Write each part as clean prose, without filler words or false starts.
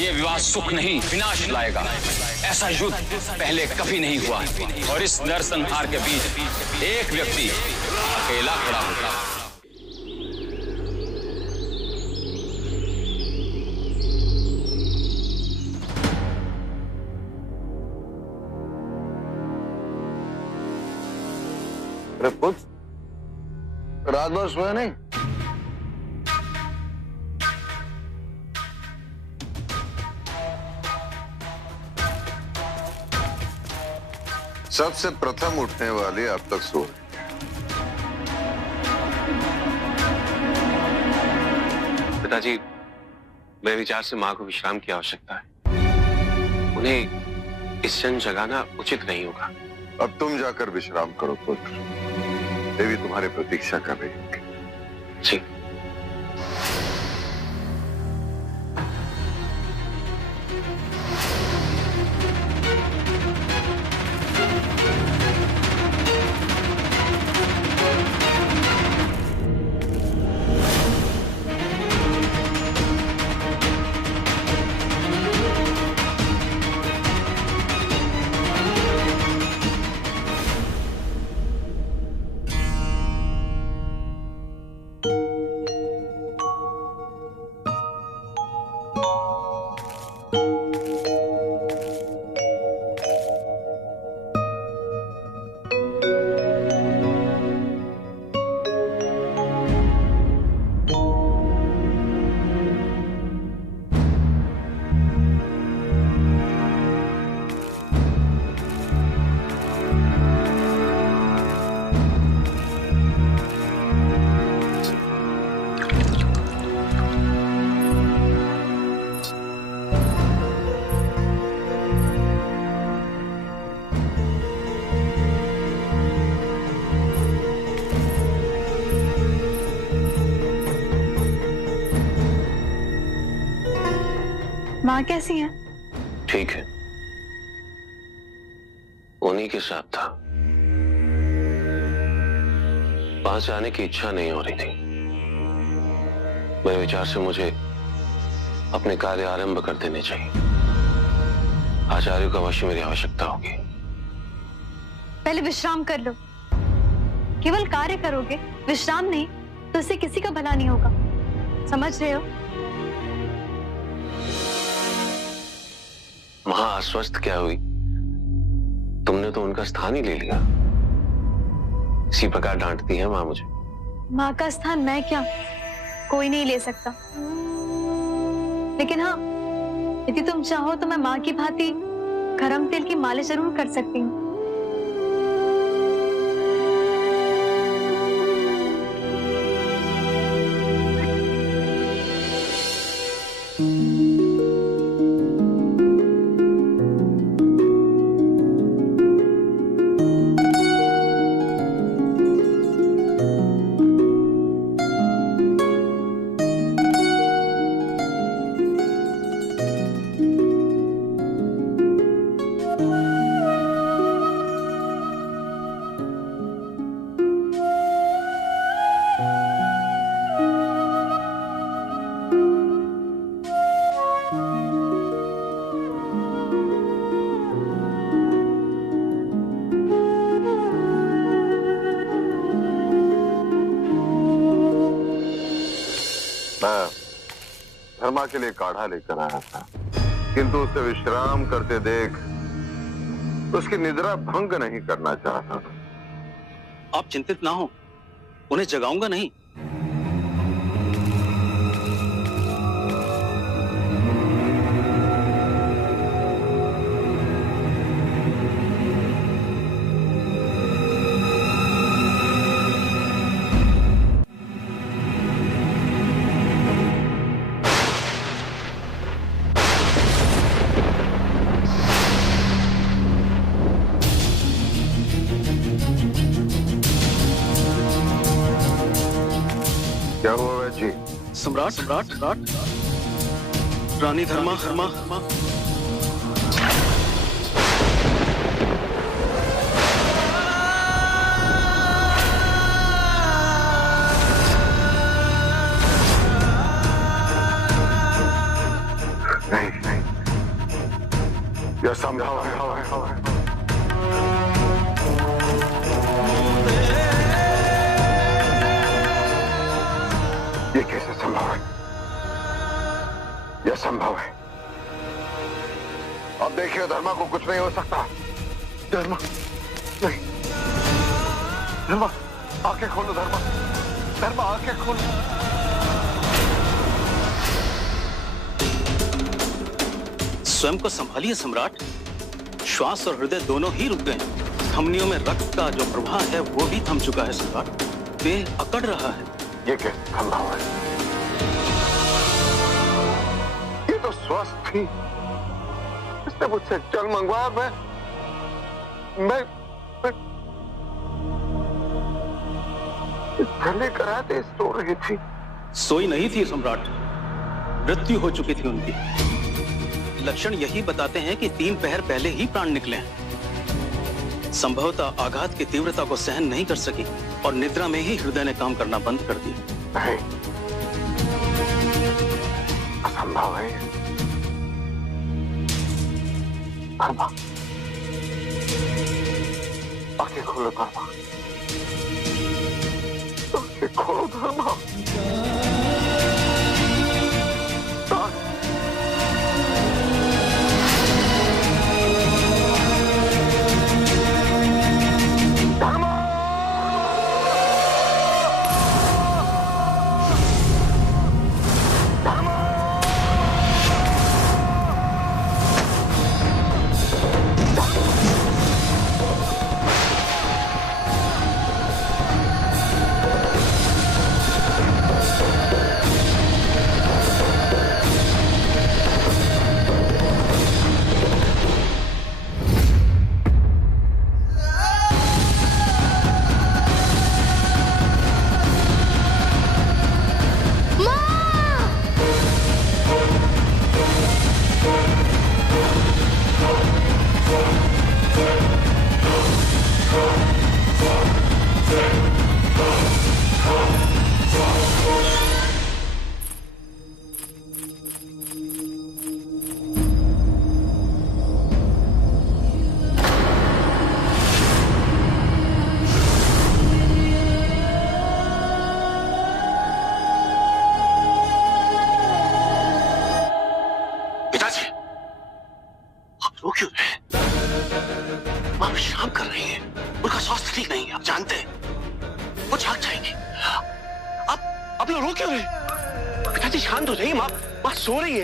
ये विवाह सुख नहीं विनाश लाएगा। ऐसा युद्ध पहले कभी नहीं हुआ और इस नरसंहार के बीच एक व्यक्ति अकेला खड़ा होगा। अरे पुत्र, रात भर सोया नहीं? सबसे प्रथम उठने वाली अब तक सो रही। पिताजी, मेरे विचार से मां को विश्राम की आवश्यकता है। उन्हें इस क्षण जगाना उचित नहीं होगा। अब तुम जाकर विश्राम करो पुत्र, देवी तुम्हारी प्रतीक्षा कर रही होगी। जी। माँ कैसी है? ठीक है, उन्हीं के साथ था। वहां से आने की इच्छा नहीं हो रही थी। मेरे विचार से मुझे अपने कार्य आरंभ कर देने चाहिए। आचार्यों का अवश्य मेरी आवश्यकता होगी। पहले विश्राम कर लो। केवल कार्य करोगे, विश्राम नहीं, तो इससे किसी का भला नहीं होगा। समझ रहे हो? वहां अस्वस्थ क्या हुई? तुमने तो उनका स्थान ही ले लिया। इसी प्रकार डांटती है मां मुझे। माँ का स्थान मैं क्या, कोई नहीं ले सकता। लेकिन हाँ, यदि तुम चाहो तो मैं माँ की भांति गरम तेल की मालिश जरूर कर सकती हूँ। मैं धर्मा के लिए काढ़ा लेकर आया था, किंतु उसे विश्राम करते देख उसकी निद्रा भंग नहीं करना चाहता। आप चिंतित ना हो, उन्हें जगाऊंगा नहीं। क्या हुआ वैद जी? सम्राट सम्राट सम्राट, रानी धर्मा धर्मा नहीं, यह संभव है। ये कैसे संभव है? यह संभव है। अब देखिए, धर्मा को कुछ नहीं हो सकता। धर्मा नहीं, धर्मा आंखें खोलो, धर्मा आंखें खोलो। स्वयं को संभालिए सम्राट। श्वास और हृदय दोनों ही रुक गए। धमनियों में रक्त का जो प्रवाह है वो भी थम चुका है सम्राट। देह अकड़ रहा है। ये कैसे संभव है? ये तो स्वस्थ थी। इसने मुझसे जल मंगवाया। मैं गले कराते सो रही थी। सोई नहीं थी सम्राट, मृत्यु हो चुकी थी उनकी। लक्षण यही बताते हैं कि 3 पहर पहले ही प्राण निकले हैं। संभवतः आघात की तीव्रता को सहन नहीं कर सकी और निद्रा में ही हृदय ने काम करना बंद कर दिया। नहीं, असंभव है। धर्मा, आंखें खोलो धर्मा, आंखें खोलो धर्मा।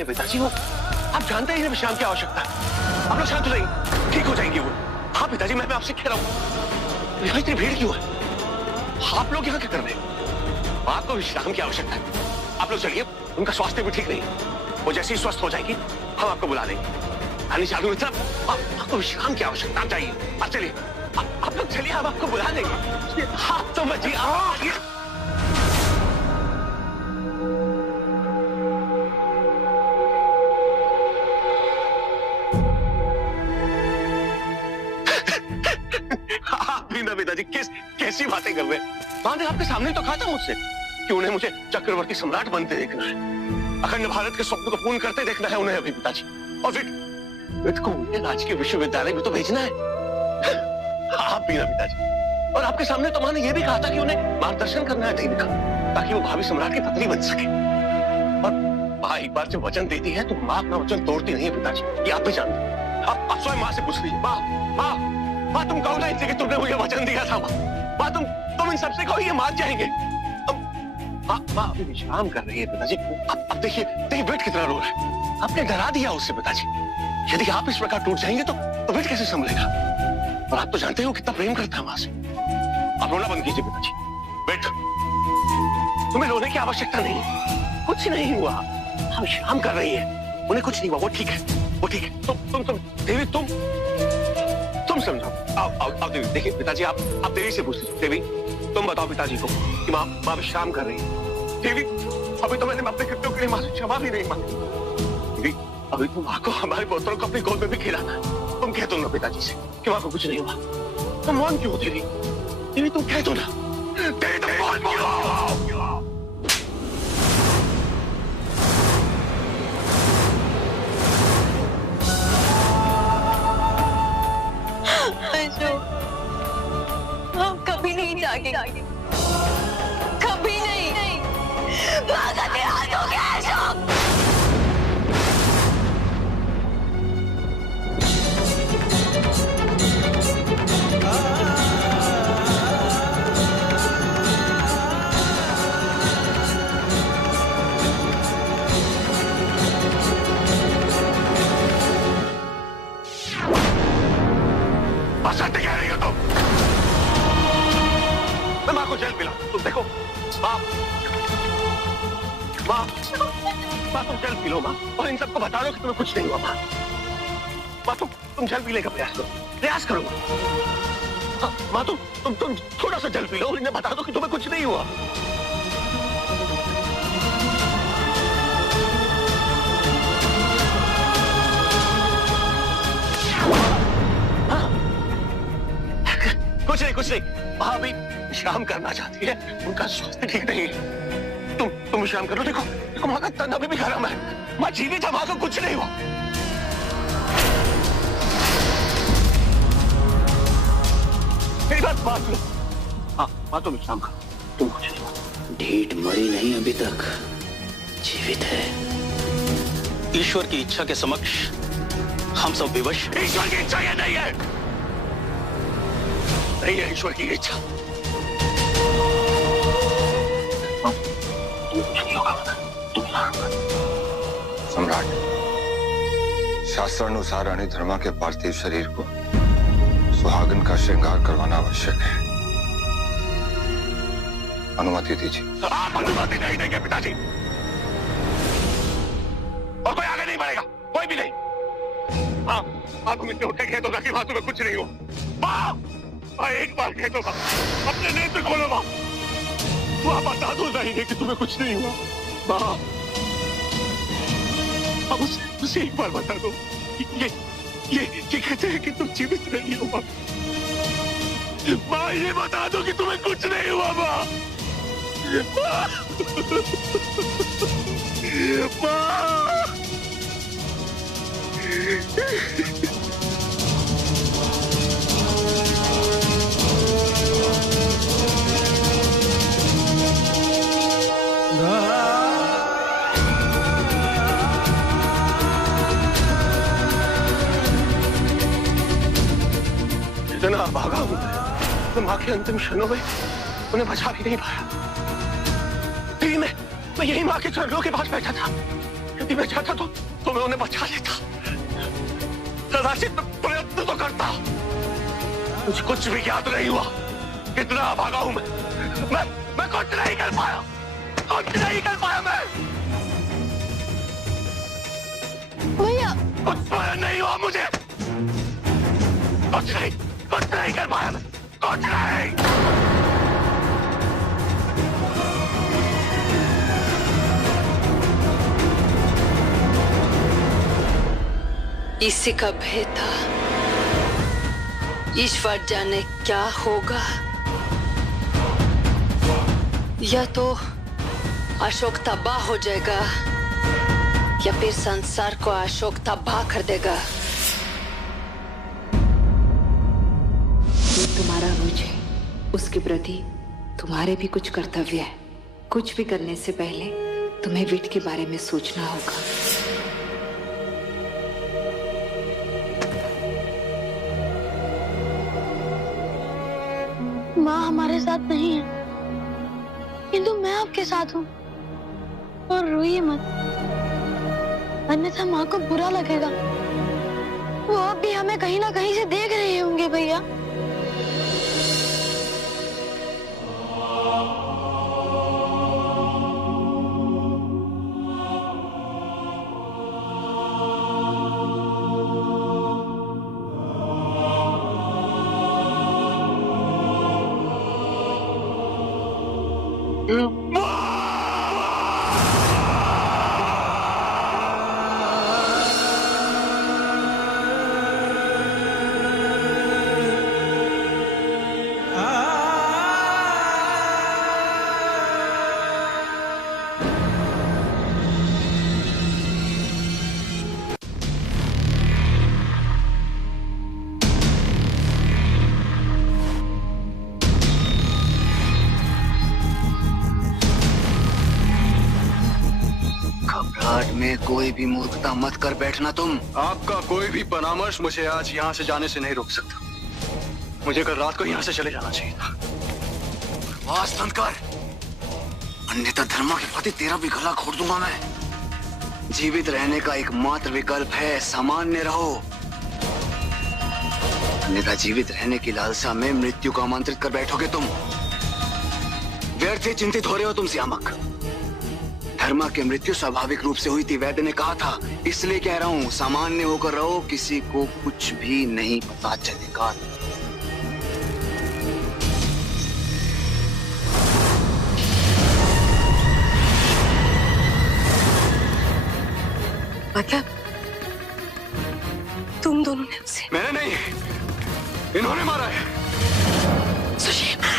पिताजी, वो आप जानते हैं विश्राम की आवश्यकता है। आप लोग शांत हो जाइए, ठीक हो जाएंगे वो। हाँ पिताजी, मैं आपसे कह रहा हूँ, यहाँ इतनी भीड़ क्यों है? आप लोग यहाँ क्या कर रहे हैं? आपको विश्राम की आवश्यकता है। आप लोग चलिए, उनका स्वास्थ्य भी ठीक नहीं। वो जैसे ही स्वस्थ हो जाएगी हम आपको बुला लेंगे। आनी चालू मित्र, आपको विश्राम की आवश्यकता, आप जाइए। आप चलिए, आप लोग चलिए, हम आपको बुला लेंगे। आप तो मजिए। पिताजी कैसी बातें कर रहे हैं? मैंने आपके सामने तो कहा था मुझसे कि उन्हें मुझे चक्रवर्ती सम्राट बनते देखना है। अखंड भारत के स्वप्न को पूर्ण करते देखना है उन्हें अभी पिताजी। और फिर को उन्हें राजकीय विश्वविद्यालय में तो भेजना है। आप भी ना पिताजी। और आपके सामने तो मैंने ये भी कहा था कि उन्हें मार्गदर्शन करना है देवी का, ताकि वो भावी सम्राट की पत्नी बन सके। और माँ एक बार जब वचन देती है तो माँ अपना वचन तोड़ती नहीं है पिताजी, ये आप भी जानते। आप स्वयं माँ से पूछ लीजिए। माँ, तुम कहो ना इनसे कि तुमने मुझे वचन दिया था। माँ, तुम इन सबसे कहो ये मान जाएंगे। माँ अभी विश्राम कर रही है पिताजी। अब देखिए वेट कितना रो रहा है। आपने डरा दिया उससे पिताजी। यदि आप इस प्रकार टूट जाएंगे तो वेट कैसे संभलेगा? और आप तो जानते हो कितना प्रेम करता है माँ से। आप रोना बंद कीजिए पिताजी। वेट, तुम्हें रोने की आवश्यकता नहीं है। कुछ नहीं हुआ। हाँ, विश्राम कर रही है, उन्हें कुछ नहीं हुआ। वो ठीक है, वो ठीक है। तुम देवी, तुम समझो। आओ देवी। देखिए पिताजी, आप देवी से पूछ लीजिए। देवी, तुम बताओ पिताजी को कि माँ विश्राम कर रही है। देवी, अभी तो मैंने अपने कृत्यों के लिए माँ से क्षमा भी नहीं मांगी। देवी, अभी तो माँ को हमारे पुत्रों को अपनी गोद में भी खिलाना है। तुम कह दो ना पिताजी से कि माँ को कुछ नहीं हुआ। तुम मौन क्यों देवी? देवी, तुम कह दो ना। देवी, तुम मौन बोलो। जागेंगे, कभी नहीं। भागा के आ जाओगे अशोक। कह रही हो तुम? मैं माँ को जेल पिला, तुम देखो। माँ तुम जेल पी लो माँ, और इन सबको बता दो कि तुम्हें कुछ नहीं हुआ। माँ तुम जेल पीने का प्रयास करो माँ। माँ तुम थोड़ा सा जेल पी लो और इन्हें बता दो कि तुम्हें कुछ नहीं हुआ। कुछ नहीं। माँ अभी विश्राम करना चाहती है, उनका स्वास्थ्य ठीक नहीं है। तुम विश्राम करो। देखो माँ का तन अभी भी गर्म है। माँ जीवित है, माँ को कुछ नहीं हुआ। मेरी बात मान लो। हाँ माँ तुम विश्राम करो, तुम कुछ नहीं हुआ। ढीठ मरी नहीं अभी तक, जीवित है। ईश्वर की इच्छा के समक्ष हम सब विवश। ईश्वर की इच्छा ये नहीं है, नहीं है ईश्वर की इच्छा। सम्राट, शास्त्रानुसार रानी धर्मा के पार्थिव शरीर को सुहागन का श्रृंगार करवाना आवश्यक है। अनुमति दीजिए। आप अनुमति नहीं देंगे पिताजी, और कोई आगे नहीं बढ़ेगा, कोई भी नहीं। हाँ तुम इतने उठे खेतों कि माँ तुम्हें कुछ नहीं हुआ। माँ एक बार कह दो, अपने नेत्र खोलो माँ। माँ बता दो नहीं कि तुम्हें कुछ नहीं हुआ। माँ अब उसे एक बार बता दो। ये कहते हैं कि तुम जीवित नहीं हो माँ। माँ ये बता दो कि तुम्हें कुछ नहीं हुआ माँ। माँ इतना भागा हूं मैं माँ के अंतिम क्षणों में उन्हें बचा भी नहीं पाया। मैं यही माँ के चरणों के पास बैठा था। यदि मैं चाहता तो मैं उन्हें बचा लेता। कदाचित प्रयत्न तो करता। मुझे कुछ भी ज्ञात नहीं हुआ। कितना भागा हूं मैं कुछ नहीं कर पाया। मैं भैया कुछ स्मरण नहीं हुआ मुझे। कुछ नहीं कर पाया मैं। कुछ नहीं। इसी का भेद था। ईश्वर जाने क्या होगा। या तो अशोक तबाह हो जाएगा या फिर संसार को अशोक तबाह कर देगा। ये तुम्हारा मुझे, उसके प्रति तुम्हारे भी कुछ कर्तव्य है। कुछ भी करने से पहले तुम्हें विट के बारे में सोचना होगा। माँ हमारे साथ नहीं है, किंतु मैं आपके साथ हूँ। और रोइए मत, अन्यथा माँ को बुरा लगेगा। वो अब भी हमें कहीं ना कहीं से देख रहे होंगे भैया। में कोई भी मूर्खता मत कर बैठना तुम। आपका कोई भी परामर्श मुझे आज यहाँ से जाने से नहीं रोक सकता। मुझे कल रात को यहाँ से चले जाना चाहिए था। आवाज बंद कर, अन्यथा धर्मा के प्रति तेरा भी गला घोट दूंगा मैं। जीवित रहने का एकमात्र विकल्प है सामान्य रहो, अन्यथा जीवित रहने की लालसा में मृत्यु को आमंत्रित कर बैठोगे तुम। व्यर्थ ही चिंतित हो रहे हो तुम श्यामक। धर्मा की मृत्यु स्वाभाविक रूप से हुई थी, वैद्य ने कहा था, इसलिए कह रहा हूं सामान्य होकर रहो, किसी को कुछ भी नहीं पता चलेगा। मतलब तुम दोनों ने उसे? मैंने नहीं, इन्होंने मारा है। सुषेमा,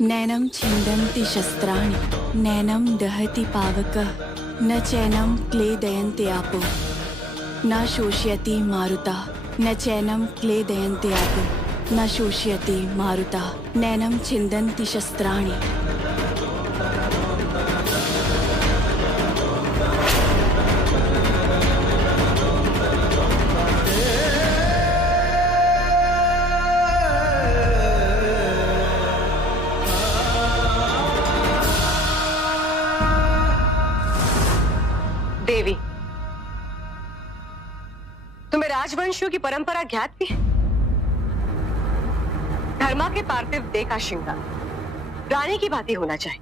नैनं छिन्दन्ति शस्त्राणि, नैनं दहति पावकः, न चैनं क्लेदयन्ति आपो, न शोषयति मारुतः, न चैनं क्लेदयन्ति आपो, न शोषयति मारुतः, नैनं छिन्दन्ति शस्त्राणि। देवी, तुम्हें राजवंशियों की परंपरा ज्ञात भी है? धर्मा के पार्थिव देह का श्रृंगार रानी की भांति होना चाहिए।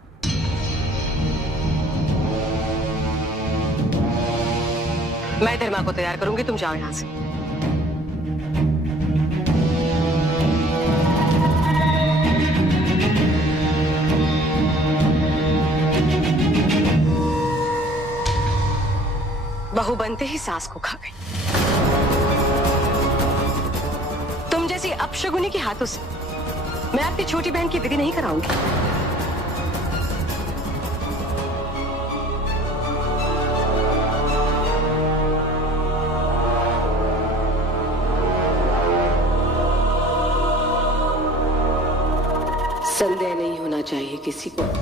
मैं धर्मा को तैयार करूंगी, तुम जाओ यहां से। बहू बनते ही सास को खा गई। तुम जैसी अपशगुनी के हाथों से मैं अपनी छोटी बहन की विधि नहीं कराऊंगी। संदेह नहीं होना चाहिए किसी को।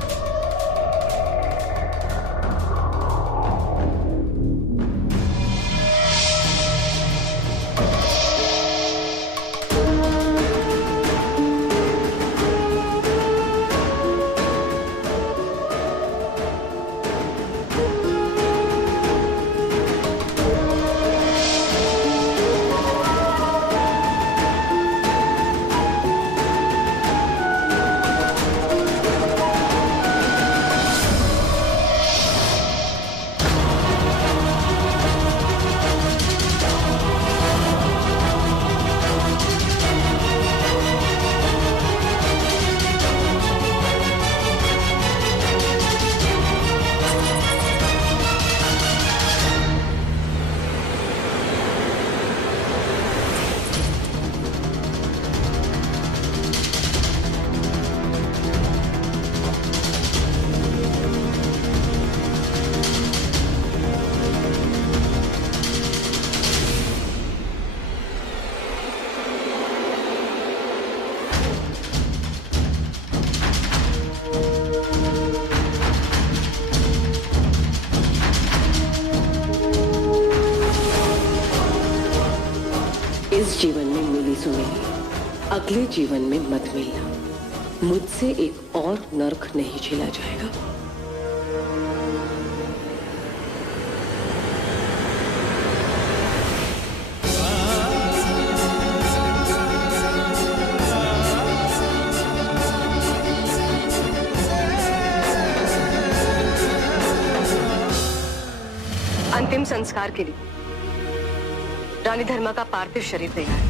इस जीवन में मिली सुनेगी, अगले जीवन में मत मिलना। मुझसे एक और नर्क नहीं झेला जाएगा। अंतिम संस्कार के लिए रानी धर्मा का पार्थिव शरीर तैयार है।